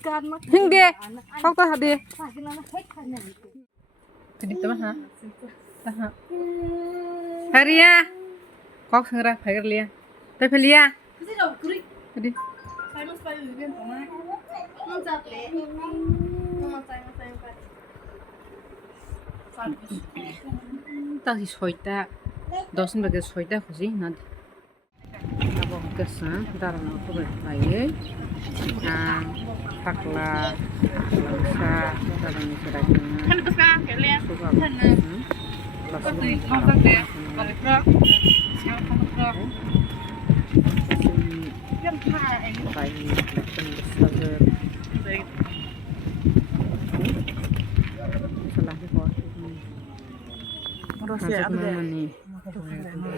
Hingde, kau tahu hadi. Jadi teman ha, tahu. Haria, kau sengra fair liya, tapi liya. Jadi. Tadi soita, dosen bagai soita kusi nanti. Abo kesan, darah aku berlai. Pakla, langsa, darah ini seragam. Suka.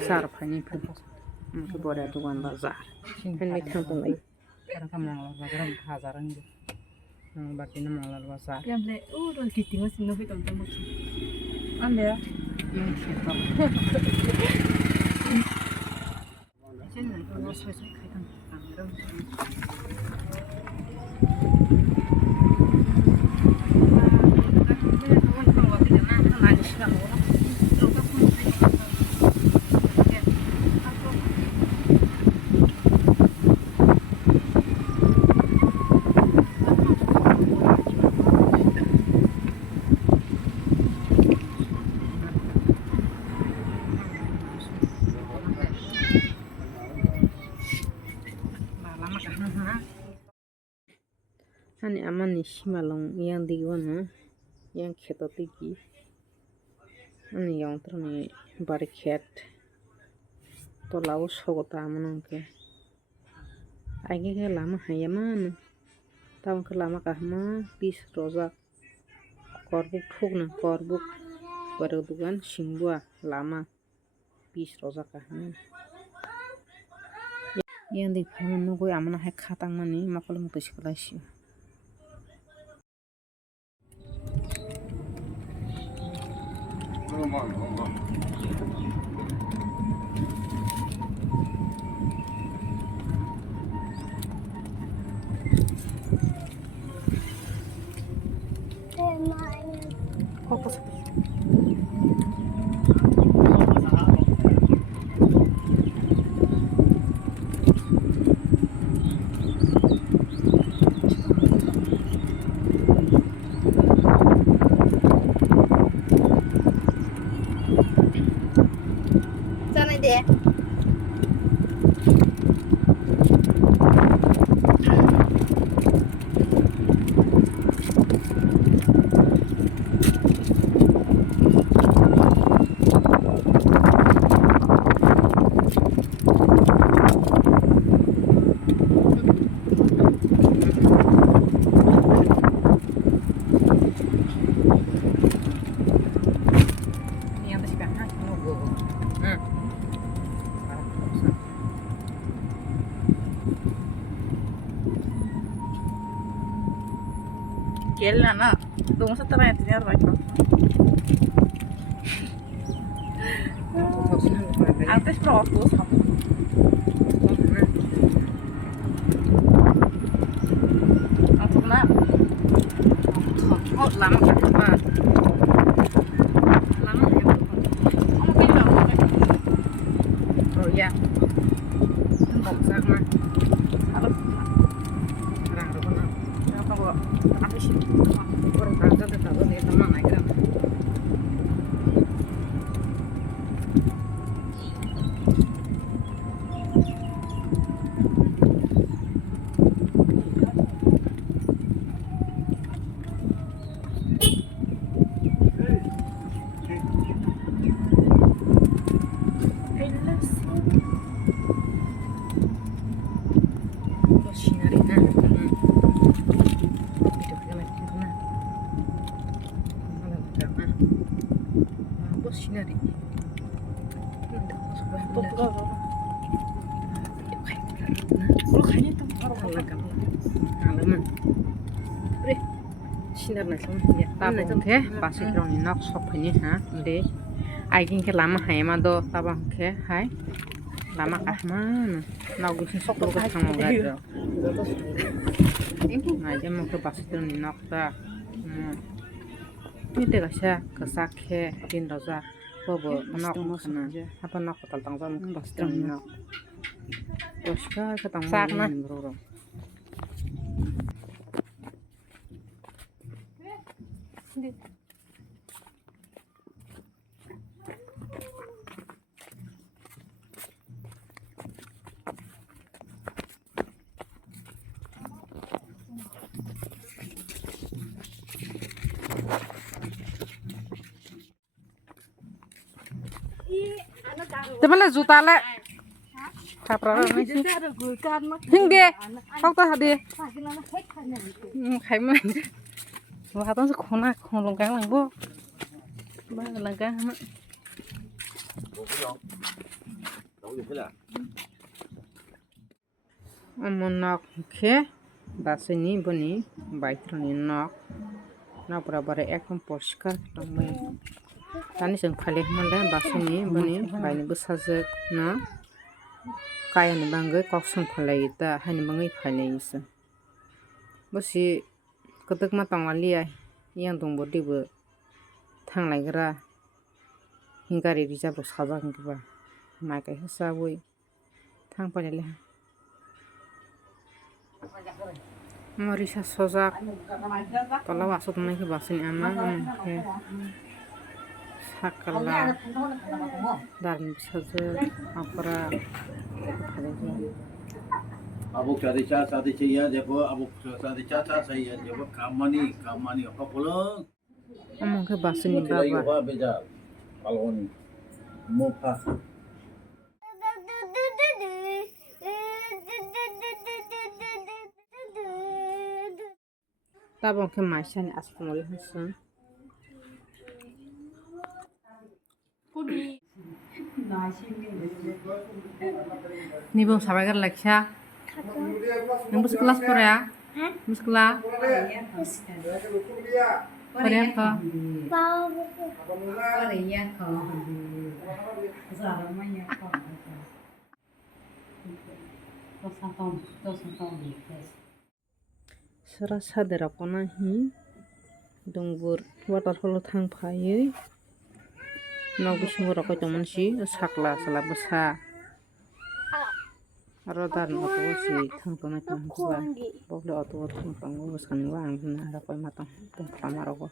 Sar pani pun, mungkin boleh tuan bazar. Kan mitang tu lagi. Karena kamu malah bazar hazaran gitu. Bagi nama malah bazar. Yang le, udah gitu masih nabi tonton macam. Anda ya? Ini siapa? Jangan kalau sesuai kaitan kamera. Ani aman ni simalong yang diwana yang kheto tiki ani yang terni bari khet to lau sogota aman ke age ke lama hayaman tam ke lama kahma pis roza korbuk thuk na korbuk baru dugan singbua lama pis roza kahma yang di phaman no goi amana hai khatang mani makol mutai sikalasi Fokus. Sana deh. Kela na, doon sa tara natin yung right. Antes propus ako. Ako na. Oh, lama ka pa. Lama ka pa. Ano pila ako? Oh, yeah. Ang boksak ma. Ano? Parang ano na. Ano pa ba? Apa sih? Orang kagak ketahuan ya teman aja. Sinari. Sinar na sama ya. Tabang ke pasi drone nok sop ini ha. De. Aikin ke lama hai ma do tabang ke hai. lama kah mana nak gusin sok lu kesang mau gado nah dia mau ke pasti tuh nok ta ini deh kasih kesakhe tin roza bobo nok kana apa nok kotal tang sama ke pasti tuh nok terus kan ketang mau bro Teman juta le, kapra nih. Hingga, kau tuh hadi. Kayak mana? Wah, katanya sekolah longkang lang bo. Ba longkang mana? Amonak ke, bahasa ini buni, baik nih nak. Nak berapa ekam porskar tambah. Tani जों खाले मोनले बासनि बनि बायनि बसाजक ना कायनि बांगै कक्सन फलाय ता हानि बांगै फलायसो बसि कतक मा तंगालिया यां दंबो दिबो थांलायग्रा हिंगारि रिजार्भ साजागन गबा माइकाय हसावै थांफालेले मरिसा सजाक तला वासत नायखि बासनि आमा Sakala dan saja apa Abuk cari ya, jebo abuk cari saya jebo kamani apa pulang? Among ke bahasa ni baba. Beda balon mupa. Tabong ke masya ni asal mulai hasan. Ni bang sabar laksa. Yang bus kelas pura ya? Bus kelas. Pura apa? Serasa derapona hi. Dongbur waterfall thang phaye. Nak bising rokai teman si sakla salah besar. Rodar atau si thang tunai thang tua. Boleh atau thang panggung beskan wang na rokai matang tu kamar aku.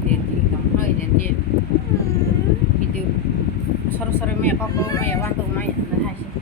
Jadi kamu ini video. Sore-sore me apa kau me wantu me na hasil.